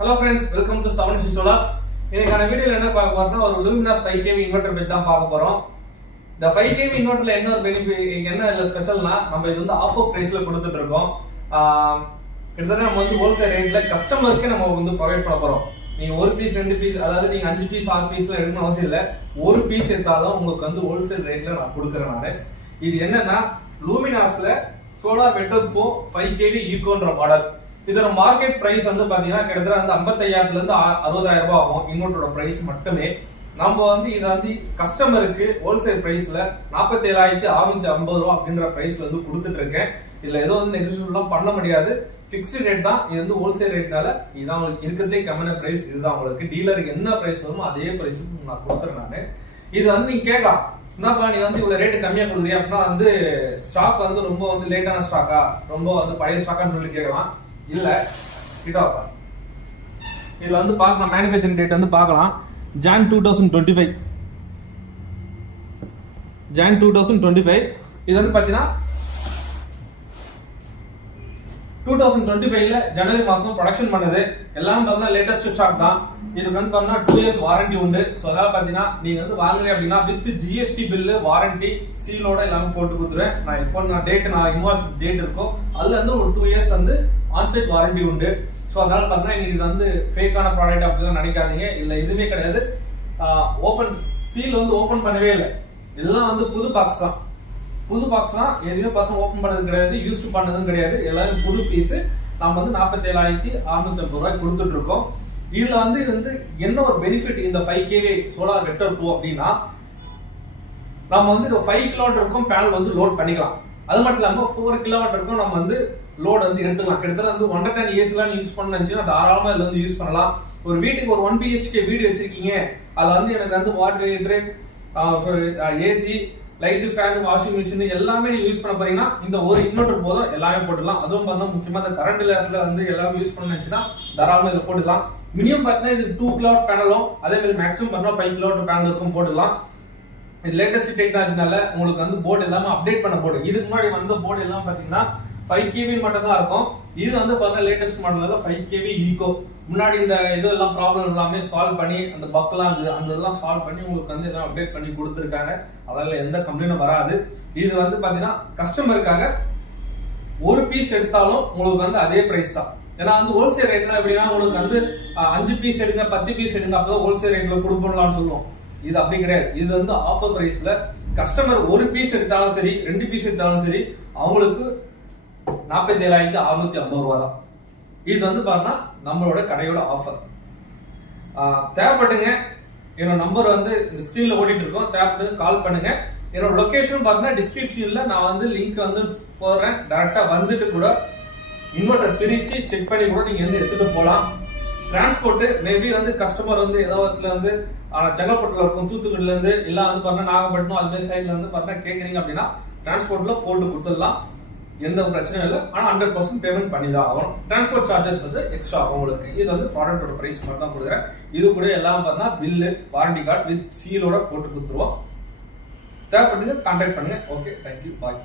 Hello friends, welcome to 7 Solas. இன்னைக்கான வீடியோல என்ன பார்க்க போறோம்னா ஒரு Luminos 5 kV இன்வெர்ட்டர் பத்தி தான் பார்க்க போறோம். இந்த 5 kV இன்வெர்ட்டர்ல என்ன ஒரு பெனிஃபிட் என்ன இல்ல ஸ்பெஷல்னா நம்ம இது வந்து ஆஃபர் பிரைஸ்ல கொடுத்துட்டு இருக்கோம். கிட்டத்தட்ட நம்ம வந்து ஹோல்சேல் ரேட்ல கஸ்டமருக்கு நம்ம வந்து ப்ரொவைட் பண்ண போறோம். நீங்க ஒரு பீஸ் 2 பீஸ் அதாவது நீங்க 5 பீஸ் 6 பீஸ்ல எடுக்கணும் அவசியம் இல்ல. ஒரு பீஸ் எடுத்தாலும் உங்களுக்கு வந்து ஹோல்சேல் ரேட்ல நான் கொடுக்கறேன் நானு. இது என்னன்னா Luminosல சோலார் வெட்டப்போ 5 kV ஈகோன்ற மாடல். இதோட மார்க்கெட் பிரைஸ் வந்து பாத்தீங்கன்னா கிட்டத்தட்ட வந்து 55,000 இருந்து 60,000 ரூபாய் ஆகும் இன்வெர்ட்டரோட பிரைஸ் மட்டுமே. நம்ம வந்து இதை வந்து கஸ்டமருக்கு ஹோல்சேல் பிரைஸ்ல 47,650 ரூபாய் அப்படின்ற பிரைஸ்ல வந்து கொடுத்துட்டு இருக்கேன். இதுல ஏதோ வந்து நெகோஷியபிள் பண்ண முடியாது, பிக்ஸ்டு ரேட் தான். இது வந்து ஹோல்சேல் ரேட்னால இதான் உங்களுக்கு இருக்கிறதே கம்மியான பிரைஸ். இதுதான் உங்களுக்கு டீலருக்கு என்ன பிரைஸ் வருமோ அதே பிரைஸ் நான் கொடுத்துறேன் நானு. இது வந்து நீங்க கேட்கலாம், என்னப்பா நீ வந்து இவ்வளவு ரேட்டு கம்மியா கொடுக்குறியா அப்படின்னா வந்து ஸ்டாக் வந்து ரொம்ப வந்து லேட்டான ஸ்டாக்கா, ரொம்ப வந்து பழைய ஸ்டாக்கான்னு சொல்லி கேட்கலாம். இல்ல கிட்ட இதுல வந்து பார்க்கலாம், மேனுஃபேக்சரிங் டேட் வந்து பார்க்கலாம். Jan 2025 இது வந்து பாத்தீங்கன்னா 2025ல ஜனவரி மாசம் ப்ரொடக்ஷன் பண்ணது. எல்லாம் பார்த்தா லேட்டஸ்ட் ஸ்டாக் தான். இதுக்கு வந்து பார்த்தீங்கன்னா 2 இயர்ஸ் வாரண்டி உண்டு. ஸோ அதாவது பார்த்தீங்கன்னா நீங்க வந்து வாங்குறீங்க அப்படின்னா வித் ஜிஎஸ்டி பில்லு வாரண்டி சீலோட எல்லாமே போட்டு கொடுத்துருவேன். நான் இப்போ டேட் நான் இன்வாய்ஸ் டேட் இருக்கும் அதுல வந்து ஒரு 2 இயர்ஸ் வந்து ஆன்சைட் வாரண்டி உண்டு. ஸோ அதனால பார்த்தீங்கன்னா இது வந்து ஃபேக்கான ப்ராடக்ட் அப்படிலாம் நினைக்காதீங்க. இல்லை எதுவுமே கிடையாது. ஓப்பன் சீல் வந்து ஓப்பன் பண்ணவே இல்லை. இதெல்லாம் வந்து புது பாக்ஸ் தான். புது பாக்ஸ் தான், எதுவுமே பார்த்து ஓப்பன் பண்ணது கிடையாது, யூஸ் பண்ணதும் கிடையாது. எல்லாரும் புது பீஸ். நம்ம வந்து 47,650 ரூபாய் கொடுத்துட்டு இருக்கோம். இதுல வந்து என்ன ஒரு பெனிஃபிட் இந்த 5 kV சோலார் வெக்டர் 2 அப்படின்னா நம்ம வந்து 5 கிலோவாட் இருக்கும் பேனல் வந்து லோட் பண்ணிக்கலாம். அது மட்டும் இல்லாம 4 கிலோவாட் இருக்கும் நம்ம வந்து லோட் வந்து எடுத்துக்கலாம். கிட்டத்தட்ட வந்து 110 ton ஏசிலாம் யூஸ் பண்ணீங்கன்னா தாராளமா இதுல வந்து யூஸ் பண்ணலாம். ஒரு வீட்டுக்கு ஒரு 1 BHK வீடு வச்சிருக்கீங்க, அதுல வந்து எனக்கு வந்து water heater, AC, light, fan, washing machine எல்லாமே நீங்க யூஸ் பண்ண போறீங்கன்னா இந்த ஒரு இன்வெர்டர் போதும், எல்லாமே போட்டுக்கலாம். அதுவும் பார்த்தா முக்கியமா இந்த கரண்ட் இடத்துல வந்து எல்லாமே யூஸ் பண்ணணும்னா தாராளமா இதை போட்டுக்கலாம். மினிமம் பார்த்தீங்கன்னா இது 2 கிலோவாட் பேனலும், அதே மாதிரி மேக்ஸிமம் பார்த்தா 5 கிலோவாட் பேனல் இருக்கும் போட்டுக்கலாம். இது லேட்டஸ்ட் டெக்னாலஜினால உங்களுக்கு வந்து போர்டு எல்லாமே அப்டேட் பண்ண போர்டு. இதுக்கு முன்னாடி வந்த போர்டு எல்லாம் பாத்தீங்கன்னா 5 kV மட்டும் தான் இருக்கும். இது வந்து பார்த்தா லேட்டஸ்ட் மாடல்ல 5 kV ஈகோ. முன்னாடி இந்த இதெல்லாம் ப்ராப்ளம் எல்லாமே சால்வ் பண்ணி அந்த பக்லாம் அந்த இதெல்லாம் சால்வ் பண்ணி உங்களுக்கு வந்து எல்லாம் அப்டேட் பண்ணி கொடுத்துருக்காங்க. அதனால எந்த கம்ப்ளைண்டும் வராது. இது வந்து பாத்தீங்கன்னா கஸ்டமருக்காக ஒரு பீஸ் எடுத்தாலும் உங்களுக்கு வந்து அதே பிரைஸ் தான். ஏன்னா வந்து ஹோல்சேல் ரேட்ல எப்படின்னா உங்களுக்கு வந்து 5 பீஸ் எடுங்க 10 பீஸ் எடுங்க அப்பதான் ஹோல்சேல் ரேட்ல கொடுப்போம்லான்னு சொல்லுவோம். இது அப்படி கிடையாது. இது வந்து ஆஃபர் பிரைஸ்ல கஸ்டமர் ஒரு பீஸ் எடுத்தாலும் சரி 2 பீஸ் எடுத்தாலும் சரி அவங்களுக்கு 47,650 ரூபாய் தான். இது வந்து பாத்தீங்கன்னா நம்மளோட கடையோட ஆஃபர். தேவைப்பட்டுங்க, என்னோட நம்பர் வந்து இந்த ஸ்கிரீன்ல ஓடிட்டு இருக்கோம், தேவைப்பட்டு கால் பண்ணுங்க. என்னோட லொகேஷன் பாத்தீங்கன்னா டிஸ்கிரிப்ஷன்ல நான் வந்து லிங்க் வந்து போடுறேன். டைரக்டா வந்துட்டு கூட இன்வெர்டர் பிரிச்சு செக் பண்ணி கூட நீங்க வந்து எடுத்துட்டு போலாம். டிரான்ஸ்போர்ட் மேபி வந்து கஸ்டமர் வந்து ஏதோ இடத்துல வந்து செங்கல்பட்டுல இருக்கும், தூத்துக்குடில இருந்து இல்ல வந்து பாத்தீங்கன்னா நாகப்பட்டினம் அது மாதிரி சைட்ல இருந்து பாத்தீங்கன்னா கேக்குறீங்க அப்படின்னா டிரான்ஸ்போர்ட்ல போட்டு கொடுத்துடலாம். எந்த பிரச்சனையும் இல்லை. ஆனா 100% பேமெண்ட் பண்ணி தான் ஆகணும். டிரான்ஸ்போர்ட் சார்ஜஸ் வந்து எக்ஸ்ட்ரா ஆகும் உங்களுக்கு. இது வந்து ப்ராடக்டோட பிரைஸ் மட்டும் தான் கொடுக்குறேன். இது கூட எல்லாம் பார்த்தா பில்லு, வாரண்டி கார்டு வித் சீலோட போட்டு கொடுத்துருவோம். தேவைப்பட்டது கான்டாக்ட் பண்ணுங்க. ஓகே, தேங்க்யூ, பாய்.